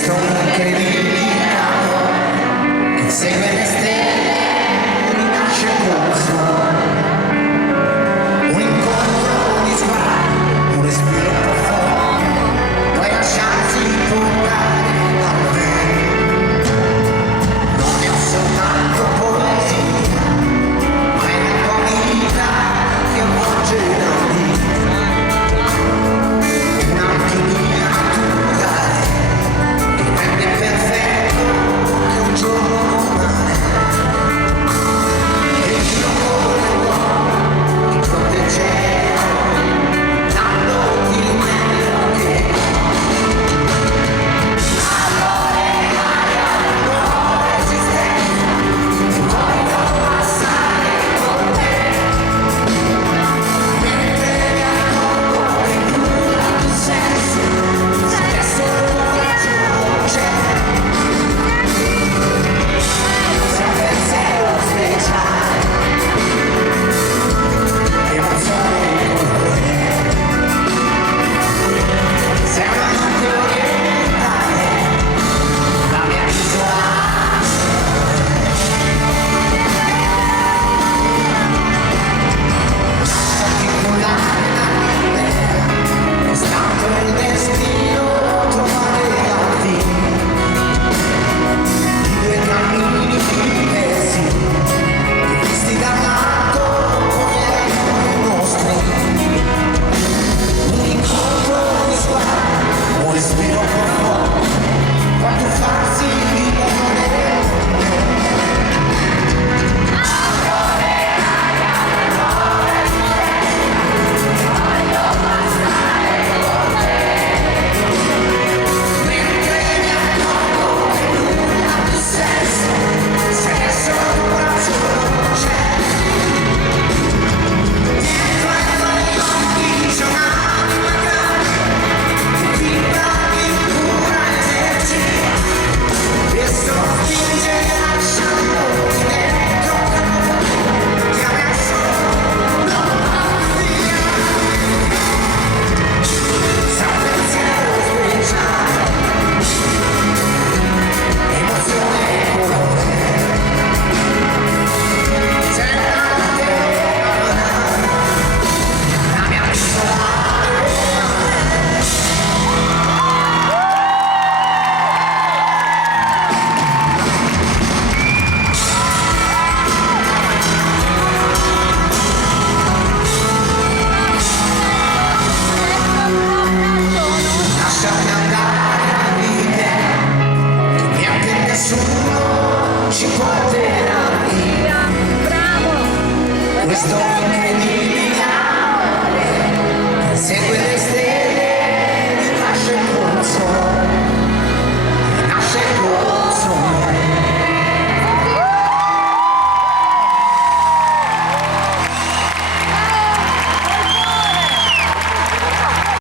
questo incredibile amore che segue le stelle e rinasce corso, un incontro di sguardi, un respiro profondo, poi lasciarsi portare dal vento. Non è soltanto poesia, ma è la tua vita che avvolge la vita, un'alchimia naturale che rende perfetto che un giorno normale. E io come uomo ti proteggerò, dandoti meglio che amore, amore, esistenza, ti voglio passare con te, mentre mi accorgo che nulla di senso, se adesso non c'è, sei un pensiero speciale, emozione e colore, sei una notte orientale, la mia isola. Lasciati cullare dall'idea che stanto il destino trovare al fine di due cammini diversi, visti da un lato come erano i nostri, un incontro di sguardi, un respiro profondo, quanto farsi vivere. Mentre mi accorgo che nulla ha più senso, se adesso un braccio non c'è, dietro ai tuoi occhi c'è un'anima grande, che vibra di pura energia, e sospinge lasciandoti dentro che adesso non va via. Sei un pensiero speciale, emozione e colore, sei una notte la mia isola. Lasciami andare all'idea che niente e nessuno ci porterà via. Bravo! Questo